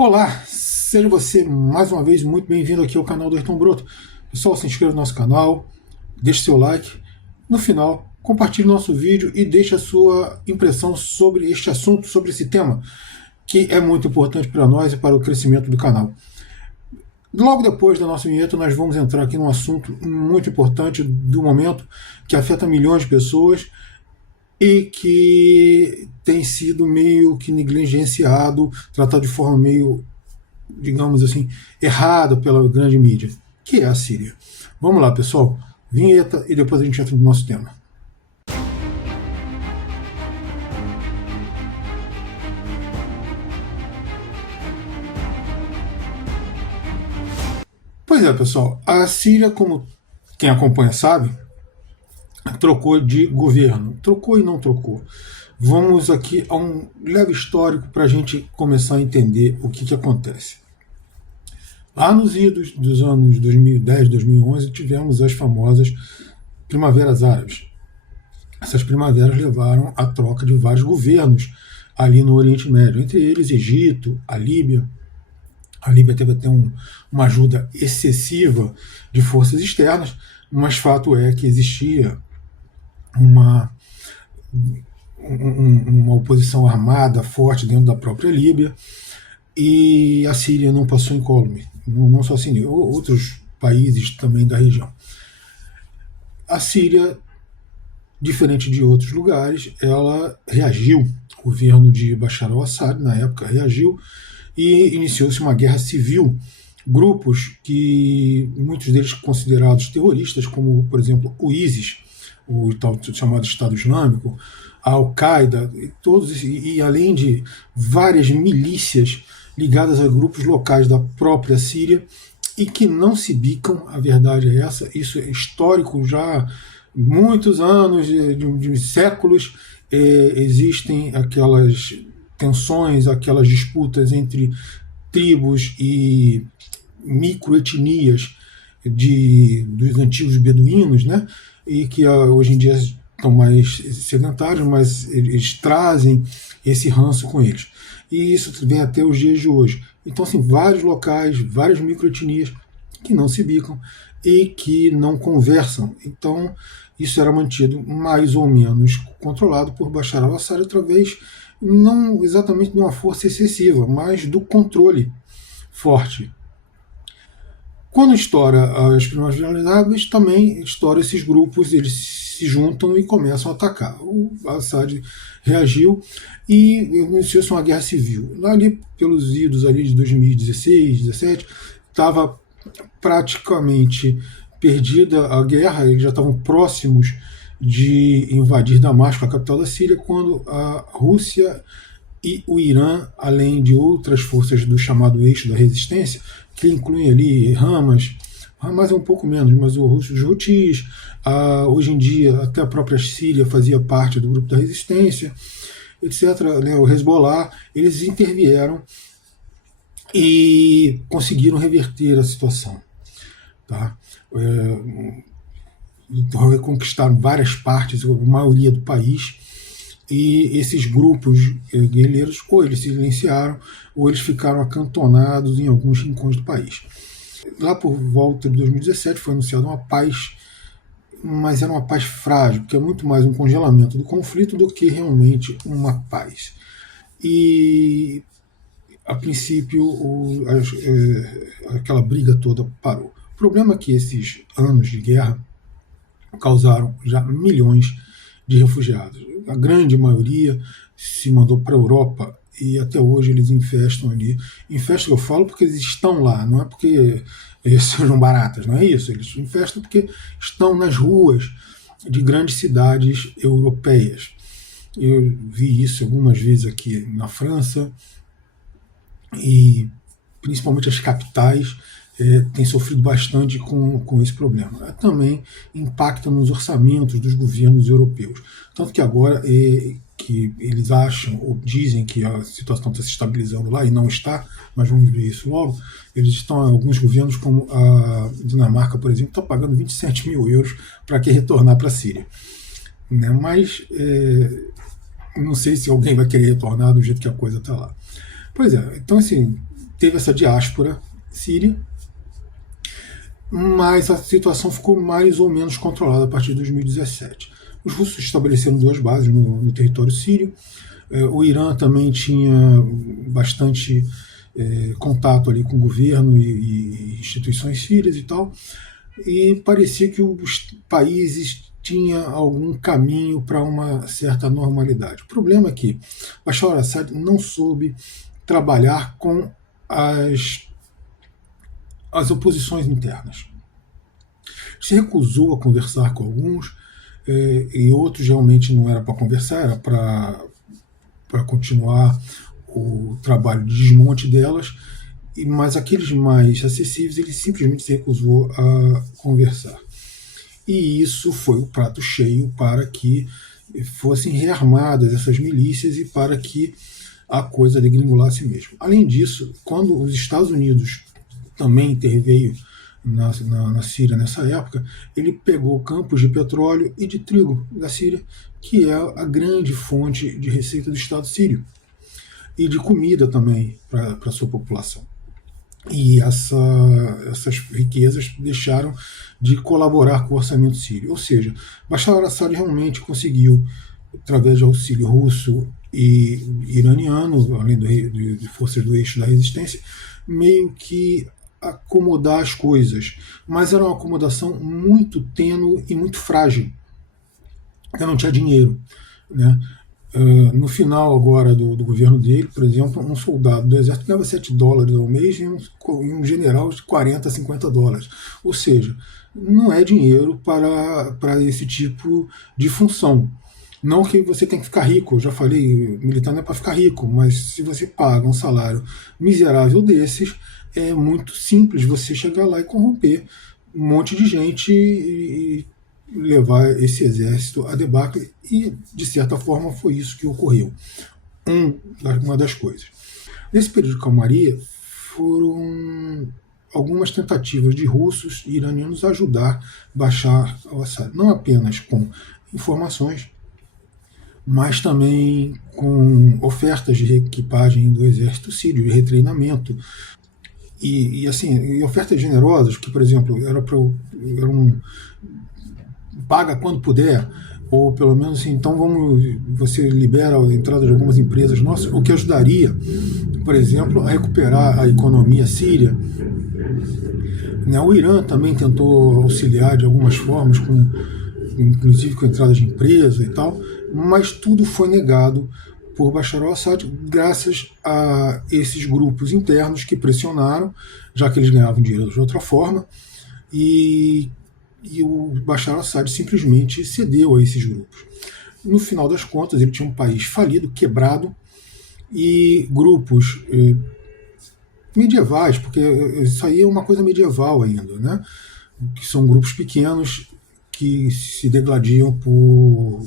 Olá, seja você mais uma vez muito bem-vindo aqui ao canal do Ayrton Broto. Pessoal, se inscreva no nosso canal, deixe seu like. No final, compartilhe nosso vídeo e deixe a sua impressão sobre este assunto, sobre esse tema, que é muito importante para nós e para o crescimento do canal. Logo depois da nossa vinheta, nós vamos entrar aqui num assunto muito importante do momento, que afeta milhões de pessoas e que tem sido meio que negligenciado, tratado de forma meio, digamos assim, errada pela grande mídia, que é a Síria. Vamos lá, pessoal. Vinheta e depois a gente entra no nosso tema. Pois é, pessoal. A Síria, como quem acompanha sabe, trocou de governo. Trocou e não trocou. Vamos aqui a um leve histórico para a gente começar a entender o que acontece. Lá nos idos dos anos 2010, 2011, tivemos as famosas primaveras árabes. Essas primaveras levaram à troca de vários governos ali no Oriente Médio, entre eles Egito, a Líbia. A Líbia teve até uma ajuda excessiva de forças externas, mas fato é que existia uma oposição armada forte dentro da própria Líbia, e a Síria não passou incólume, não só a Síria, outros países também da região. A Síria, diferente de outros lugares, ela reagiu, o governo de Bashar al-Assad, na época, reagiu e iniciou-se uma guerra civil. Grupos que, muitos deles considerados terroristas, como, por exemplo, o ISIS, o tal chamado Estado Islâmico, a Al-Qaeda, todos, e além de várias milícias ligadas a grupos locais da própria Síria e que não se bicam, a verdade é essa, isso é histórico já, muitos anos, de séculos, existem aquelas tensões, aquelas disputas entre tribos e microetnias dos antigos beduínos, né? E que hoje em dia estão mais sedentários, mas eles trazem esse ranço com eles. E isso vem até os dias de hoje. Então, assim, vários locais, várias microetnias que não se bicam e que não conversam. Então, isso era mantido mais ou menos controlado por Bashar al-Assad através, não exatamente de uma força excessiva, mas do controle forte. Quando estoura as primaveras árabes, também estoura esses grupos, eles se juntam e começam a atacar. O Assad reagiu e iniciou-se uma guerra civil. Ali, pelos idos ali de 2016, 2017, estava praticamente perdida a guerra, eles já estavam próximos de invadir Damasco, a capital da Síria, quando a Rússia e o Irã, além de outras forças do chamado eixo da resistência, que incluem ali Hamas é um pouco menos, mas os Houthis, hoje em dia até a própria Síria fazia parte do grupo da resistência, etc., né, o Hezbollah, eles intervieram e conseguiram reverter a situação. Tá? Reconquistaram várias partes, a maioria do país, e esses grupos guerrilheiros ou eles se silenciaram ou eles ficaram acantonados em alguns rincões do país. Lá por volta de 2017 foi anunciada uma paz, mas era uma paz frágil, que é muito mais um congelamento do conflito do que realmente uma paz. E a princípio aquela briga toda parou. O problema é que esses anos de guerra causaram já milhões de refugiados. A grande maioria se mandou para a Europa e até hoje eles infestam ali. Infestam, eu falo, porque eles estão lá, não é porque eles sejam baratas, não é isso. Eles infestam porque estão nas ruas de grandes cidades europeias. Eu vi isso algumas vezes aqui na França, e principalmente as capitais têm sofrido bastante com esse problema. Também impacta nos orçamentos dos governos europeus. Tanto que agora que eles acham ou dizem que a situação está se estabilizando lá, e não está, mas vamos ver isso logo, eles estão, alguns governos, como a Dinamarca, por exemplo, estão pagando 27 mil euros para que retornar para a Síria. Né? Mas não sei se alguém vai querer retornar do jeito que a coisa está lá. Pois é, então assim, teve essa diáspora síria, mas a situação ficou mais ou menos controlada a partir de 2017. Os russos estabeleceram duas bases no território sírio. O Irã também tinha bastante contato ali com o governo e instituições sírias e tal, e parecia que os países tinham algum caminho para uma certa normalidade. O problema é que Bashar al-Assad não soube trabalhar com as oposições internas. Se recusou a conversar com alguns, e outros realmente não era para conversar, era para continuar o trabalho de desmonte delas, mas aqueles mais acessíveis ele simplesmente se recusou a conversar. E isso foi o prato cheio para que fossem rearmadas essas milícias e para que a coisa degringolasse mesmo. Além disso, quando os Estados Unidos também interveio na Síria nessa época, ele pegou campos de petróleo e de trigo da Síria, que é a grande fonte de receita do Estado sírio, e de comida também para a sua população. E essas riquezas deixaram de colaborar com o orçamento sírio. Ou seja, Bashar al-Assad realmente conseguiu, através de auxílio russo e iraniano, além de forças do eixo da resistência, meio que acomodar as coisas. Mas era uma acomodação muito tênue e muito frágil. Eu não tinha dinheiro, né? No final agora do governo dele, por exemplo, um soldado do exército ganhava $7 ao mês e um general de 40, 50 dólares. Ou seja, não é dinheiro para esse tipo de função. Não que você tem que ficar rico, eu já falei, militar não é para ficar rico, mas se você paga um salário miserável desses, é muito simples você chegar lá e corromper um monte de gente e levar esse exército a debacle, e de certa forma foi isso que ocorreu. Uma das coisas. Nesse período de calmaria foram algumas tentativas de russos e iranianos ajudar Bashar al-Assad, não apenas com informações, mas também com ofertas de reequipagem do exército sírio, de retreinamento, e ofertas generosas, que, por exemplo, paga quando puder, ou pelo menos assim, então você libera a entrada de algumas empresas nossas, o que ajudaria, por exemplo, a recuperar a economia síria. O Irã também tentou auxiliar de algumas formas, inclusive com a entrada de empresa e tal, mas tudo foi negado por Bashar al-Assad, graças a esses grupos internos que pressionaram, já que eles ganhavam dinheiro de outra forma, e o Bashar al-Assad simplesmente cedeu a esses grupos. No final das contas, ele tinha um país falido, quebrado, e grupos medievais, porque isso aí é uma coisa medieval ainda, né? Que são grupos pequenos que se degladiam por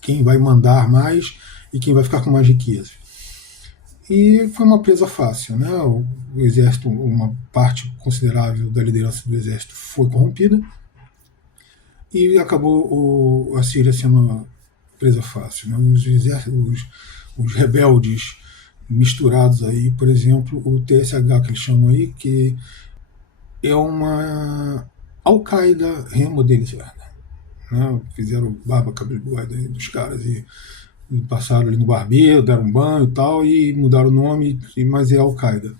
quem vai mandar mais e quem vai ficar com mais riqueza. E foi uma presa fácil, né? O exército, uma parte considerável da liderança do exército foi corrompida, e acabou a Síria sendo uma presa fácil. Né? Os rebeldes misturados aí, por exemplo, o TSH que eles chamam aí, que é uma Al-Qaeda remodelizada. Né? Fizeram barba, cabelo, bigode dos caras e passaram ali no barbeiro, deram um banho e tal, e mudaram o nome, mas é Al-Qaeda.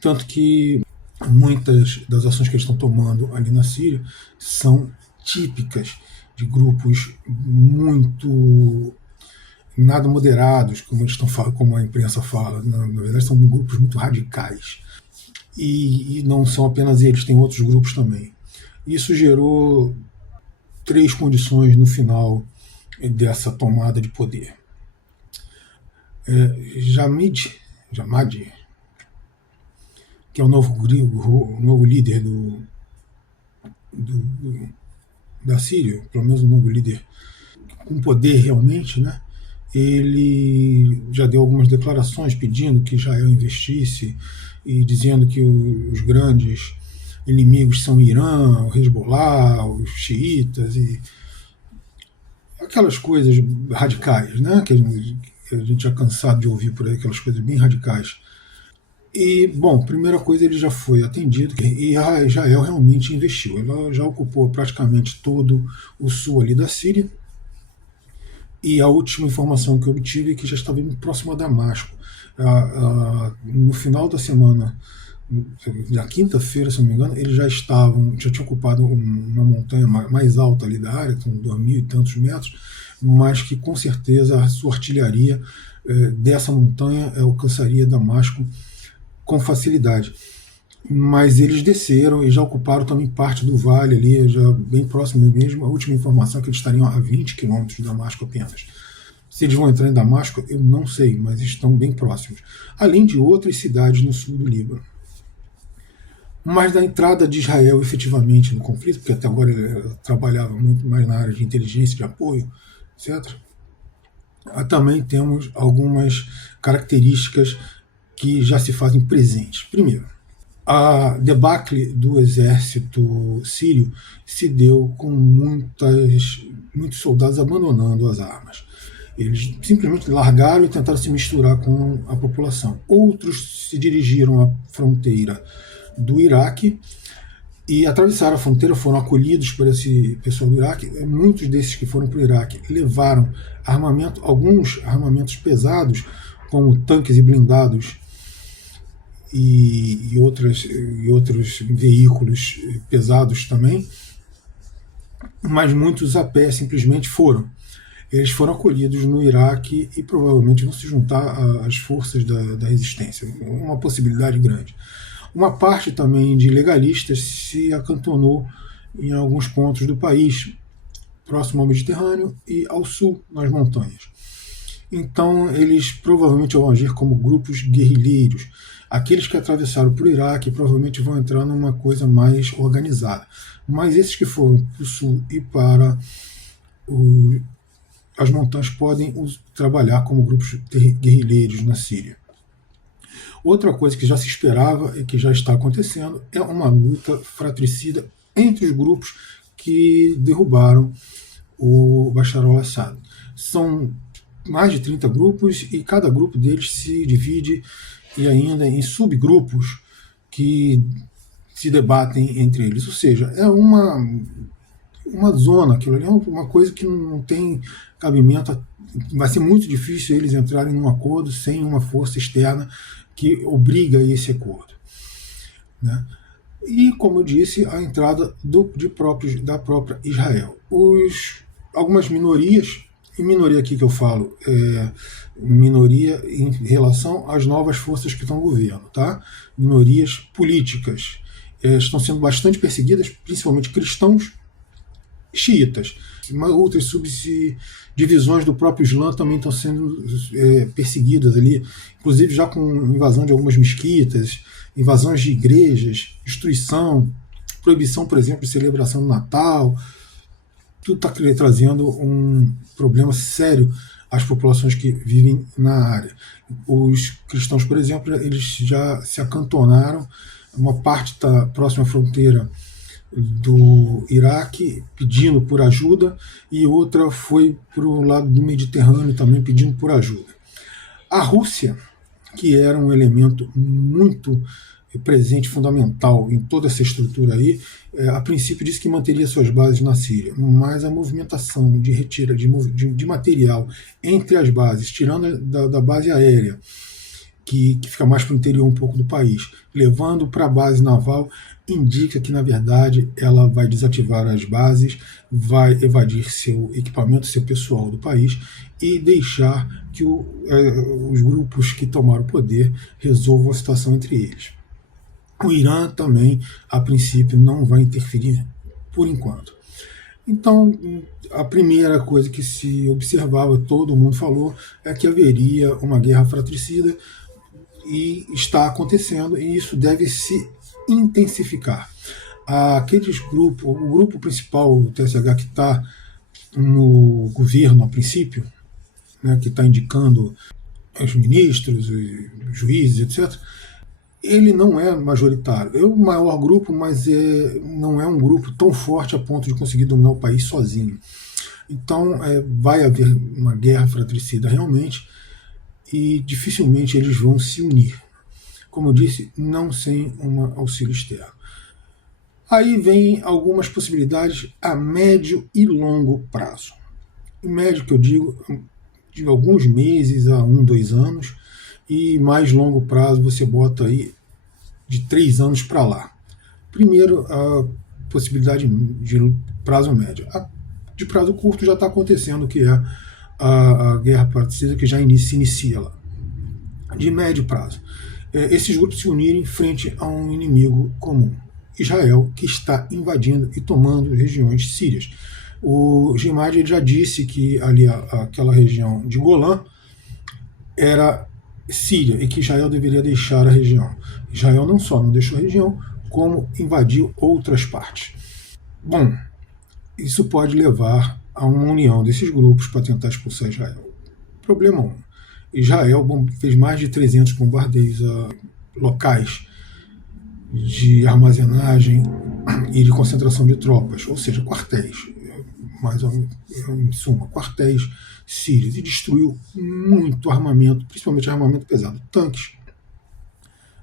Tanto que muitas das ações que eles estão tomando ali na Síria são típicas de grupos muito nada moderados, como eles estão falando, como a imprensa fala. Na verdade, são grupos muito radicais. E não são apenas eles, tem outros grupos também. Isso gerou 3 condições no final dessa tomada de poder. Jamad, que é o novo líder da Síria, pelo menos o novo líder com poder realmente, né? Ele já deu algumas declarações pedindo que Israel investisse e dizendo que os grandes inimigos são o Irã, o Hezbollah, os xiitas e aquelas coisas radicais, né? Que a gente já cansado de ouvir por aí, aquelas coisas bem radicais. E, bom, primeira coisa, ele já foi atendido e a Israel realmente investiu. Ela já ocupou praticamente todo o sul ali da Síria, e a última informação que eu obtive é que já estava indo próximo a Damasco. No final da semana, na quinta-feira, se não me engano, eles já tinham ocupado uma montanha mais alta ali da área, com 2.000 e tantos metros, mas que com certeza a sua artilharia dessa montanha alcançaria Damasco com facilidade. Mas eles desceram e já ocuparam também parte do vale ali, já bem próximo mesmo. A última informação é que eles estariam a 20 quilômetros de Damasco apenas. Se eles vão entrar em Damasco, eu não sei, mas estão bem próximos. Além de outras cidades no sul do Líbano. Mas da entrada de Israel efetivamente no conflito, porque até agora ele trabalhava muito mais na área de inteligência, de apoio, etc., também temos algumas características que já se fazem presentes. Primeiro, a debacle do exército sírio se deu com muitos soldados abandonando as armas. Eles simplesmente largaram e tentaram se misturar com a população. Outros se dirigiram à fronteira do Iraque e atravessaram a fronteira, foram acolhidos por esse pessoal do Iraque. Muitos desses que foram para o Iraque levaram armamento, alguns armamentos pesados, como tanques e blindados e outros veículos pesados também, mas muitos a pé simplesmente foram. Eles foram acolhidos no Iraque e provavelmente vão se juntar às forças da resistência, uma possibilidade grande. Uma parte também de legalistas se acantonou em alguns pontos do país, próximo ao Mediterrâneo e ao sul, nas montanhas. Então, eles provavelmente vão agir como grupos guerrilheiros. Aqueles que atravessaram para o Iraque provavelmente vão entrar numa coisa mais organizada. Mas esses que foram para o sul e para as montanhas podem trabalhar como grupos guerrilheiros na Síria. Outra coisa que já se esperava e que já está acontecendo é uma luta fratricida entre os grupos que derrubaram o Bashar al-Assad. São mais de 30 grupos e cada grupo deles se divide e ainda em subgrupos que se debatem entre eles. Ou seja, é uma zona, aquilo ali é uma coisa que não tem cabimento. Vai ser muito difícil eles entrarem num acordo sem uma força externa que obriga esse acordo, né? E, como eu disse, a entrada da própria Israel. Algumas minorias, e minoria aqui que eu falo é minoria em relação às novas forças que estão no governo, tá? Minorias políticas estão sendo bastante perseguidas, principalmente cristãos xiitas. Outras subdivisões do próprio Islã também estão sendo perseguidas ali, inclusive já com invasão de algumas mesquitas, invasões de igrejas, destruição, proibição, por exemplo, de celebração do Natal. Tudo está trazendo um problema sério às populações que vivem na área. Os cristãos, por exemplo, eles já se acantonaram, uma parte está próxima à fronteira do Iraque pedindo por ajuda e outra foi para o lado do Mediterrâneo também pedindo por ajuda. A Rússia, que era um elemento muito presente, fundamental em toda essa estrutura aí, a princípio disse que manteria suas bases na Síria, mas a movimentação de retira de material entre as bases, tirando da base aérea, que fica mais para o interior um pouco do país, levando para a base naval, indica que, na verdade, ela vai desativar as bases, vai evadir seu equipamento, seu pessoal do país e deixar que os grupos que tomaram o poder resolvam a situação entre eles. O Irã também, a princípio, não vai interferir por enquanto. Então, a primeira coisa que se observava, todo mundo falou, é que haveria uma guerra fratricida e está acontecendo, e isso deve se intensificar. Aqueles grupos, o grupo principal, o TSH, que está no governo a princípio, né, que está indicando os ministros, os juízes, etc., ele não é majoritário. É o maior grupo, mas não é um grupo tão forte a ponto de conseguir dominar o país sozinho. Então, vai haver uma guerra fratricida realmente, e dificilmente eles vão se unir. como eu disse, não sem um auxílio externo. Aí vem algumas possibilidades a médio e longo prazo. Em médio, que eu digo, de alguns meses a 1, 2 anos, e mais longo prazo você bota aí de 3 anos para lá. Primeiro, a possibilidade de prazo médio. A de prazo curto já está acontecendo, que é a guerra fratricida, que já se inicia lá. De médio prazo, esses grupos se unirem frente a um inimigo comum, Israel, que está invadindo e tomando regiões sírias. O Gimad já disse que ali aquela região de Golã era Síria e que Israel deveria deixar a região. Israel não só não deixou a região, como invadiu outras partes. Bom, isso pode levar a uma união desses grupos para tentar expulsar Israel. Problema 1. Israel fez mais de 300 bombardeios a locais de armazenagem e de concentração de tropas, ou seja, quartéis, mais em suma, quartéis sírios, e destruiu muito armamento, principalmente armamento pesado, tanques,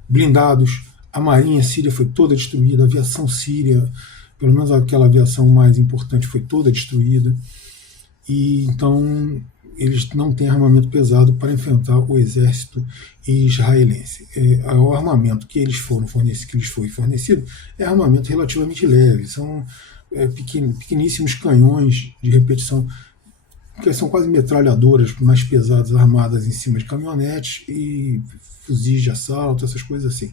blindados. A marinha síria foi toda destruída, a aviação síria, pelo menos aquela aviação mais importante, foi toda destruída. E então eles não têm armamento pesado para enfrentar o exército israelense. O armamento que eles foram fornecidos, que lhes foi fornecido, é armamento relativamente leve, são pequeníssimos canhões de repetição, que são quase metralhadoras mais pesadas, armadas em cima de caminhonetes e fuzis de assalto, essas coisas assim.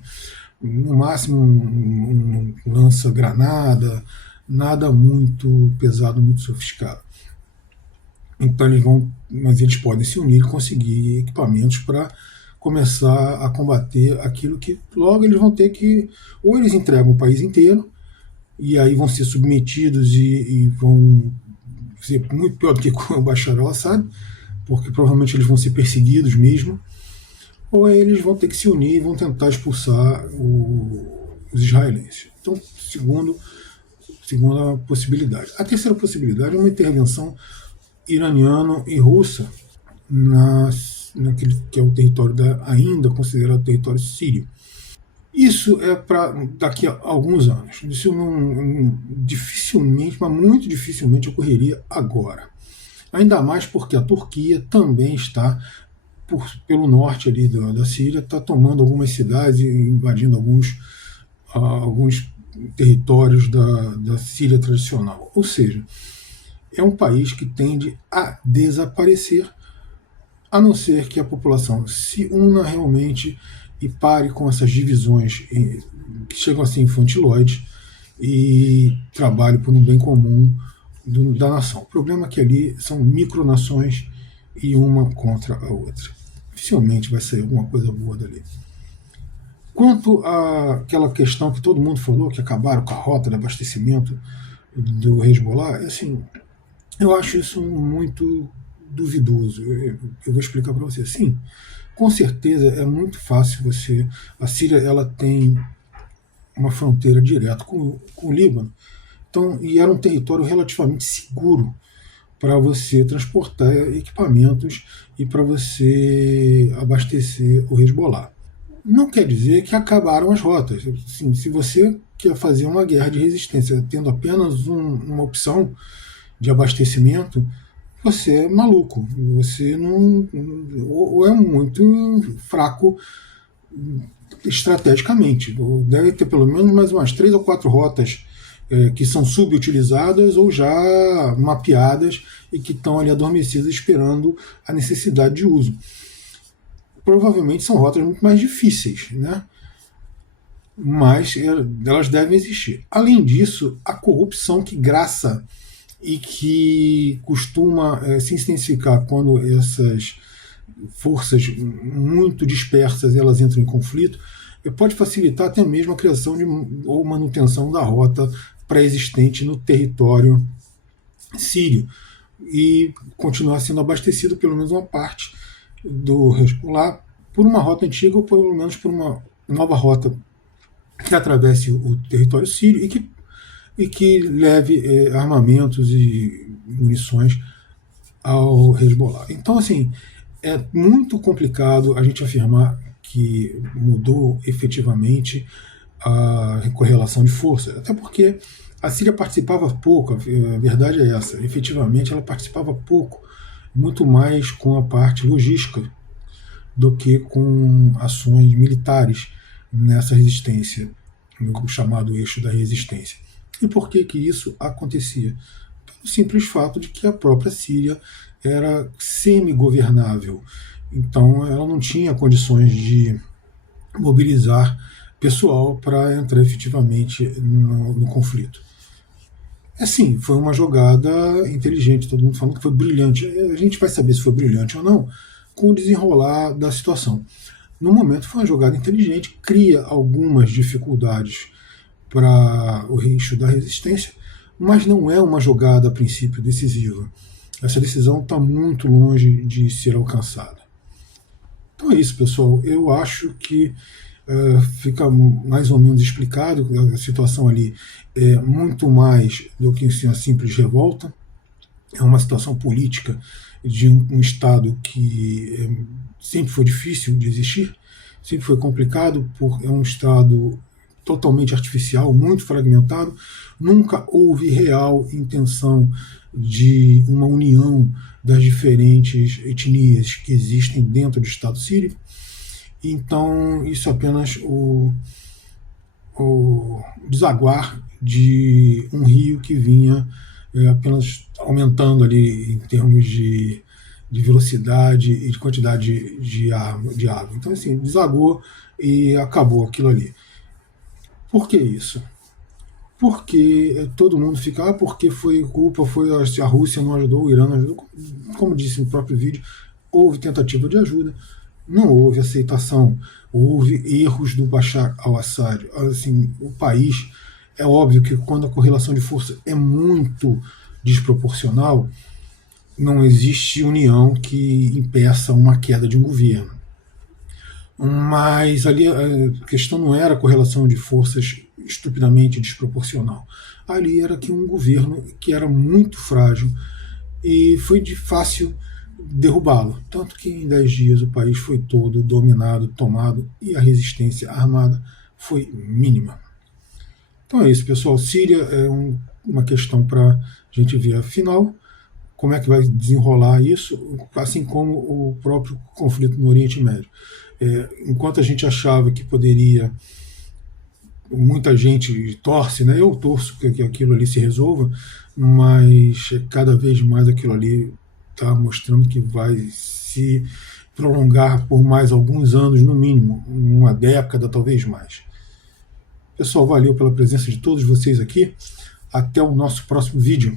No máximo um lança-granada, nada muito pesado, muito sofisticado. Então mas eles podem se unir e conseguir equipamentos para começar a combater aquilo que logo eles vão ter que, ou eles entregam o país inteiro e aí vão ser submetidos e vão ser muito pior do que o Bashar al-Assad, porque provavelmente eles vão ser perseguidos mesmo, ou eles vão ter que se unir e vão tentar expulsar os israelenses. Então, segunda possibilidade. A terceira possibilidade é uma intervenção iraniana e russa naquele que é o território ainda considerado território sírio. Isso é para daqui a alguns anos. Isso dificilmente, mas muito dificilmente ocorreria agora. Ainda mais porque a Turquia também está pelo norte ali da Síria, está tomando algumas cidades e invadindo alguns territórios da Síria tradicional. Ou seja, é um país que tende a desaparecer, a não ser que a população se una realmente e pare com essas divisões que chegam a ser infantiloides e trabalhe por um bem comum da nação. O problema é que ali são micronações e uma contra a outra. Dificilmente vai sair alguma coisa boa dali. Quanto àquela questão que todo mundo falou, que acabaram com a rota de abastecimento do Hezbollah, assim, eu acho isso muito duvidoso. Eu vou explicar para você. Sim, com certeza é muito fácil você... A Síria ela tem uma fronteira direta com o Líbano, então, e era um território relativamente seguro para você transportar equipamentos e para você abastecer o Hezbollah. Não quer dizer que acabaram as rotas. Assim, se você quer fazer uma guerra de resistência tendo apenas uma opção de abastecimento, você é maluco. Você não, ou é muito fraco estrategicamente. Deve ter pelo menos mais umas 3 ou 4 rotas que são subutilizadas ou já mapeadas e que estão ali adormecidas esperando a necessidade de uso. Provavelmente são rotas muito mais difíceis, né? Mas elas devem existir. Além disso, a corrupção que graça e que costuma se intensificar quando essas forças muito dispersas elas entram em conflito, pode facilitar até mesmo a criação ou manutenção da rota pré-existente no território sírio e continuar sendo abastecido pelo menos uma parte do Hezbollah por uma rota antiga ou pelo menos por uma nova rota que atravesse o território sírio e que leve armamentos e munições ao Hezbollah. Então, assim, é muito complicado a gente afirmar que mudou efetivamente a correlação de força, até porque a Síria participava pouco, a verdade é essa, efetivamente ela participava pouco, muito mais com a parte logística do que com ações militares nessa resistência, no chamado eixo da resistência. E por que que isso acontecia? Pelo simples fato de que a própria Síria era semi-governável, então ela não tinha condições de mobilizar pessoal para entrar efetivamente no conflito. Assim, foi uma jogada inteligente, todo mundo falando que foi brilhante. A gente vai saber se foi brilhante ou não com o desenrolar da situação. No momento foi uma jogada inteligente, cria algumas dificuldades para o eixo da resistência, mas não é uma jogada a princípio decisiva. Essa decisão está muito longe de ser alcançada. Então é isso, pessoal. Eu acho que fica mais ou menos explicado. A situação ali é muito mais do que uma simples revolta. É uma situação política de um Estado que sempre foi difícil de existir, sempre foi complicado, é um Estado totalmente artificial, muito fragmentado. Nunca houve real intenção de uma união das diferentes etnias que existem dentro do Estado sírio. Então, isso é apenas o desaguar de um rio que vinha apenas aumentando ali em termos de velocidade e de quantidade de água. Então, assim, desagou e acabou aquilo ali. Por que isso? Porque todo mundo fica, porque foi culpa, foi a Rússia não ajudou, o Irã não ajudou. Como disse no próprio vídeo, houve tentativa de ajuda, não houve aceitação, houve erros do Bashar al-Assad. Assim, o país, é óbvio que quando a correlação de força é muito desproporcional, não existe união que impeça uma queda de um governo. Mas ali a questão não era a correlação de forças estupidamente desproporcional. Ali era que um governo que era muito frágil e foi de fácil derrubá-lo. Tanto que em 10 dias o país foi todo dominado, tomado e a resistência armada foi mínima. Então é isso, pessoal. Síria é uma questão para a gente ver afinal como é que vai desenrolar isso, assim como o próprio conflito no Oriente Médio. Enquanto a gente achava que poderia, muita gente torce, né? Eu torço que aquilo ali se resolva, mas cada vez mais aquilo ali está mostrando que vai se prolongar por mais alguns anos, no mínimo, uma década, talvez mais. Pessoal, valeu pela presença de todos vocês aqui. Até o nosso próximo vídeo.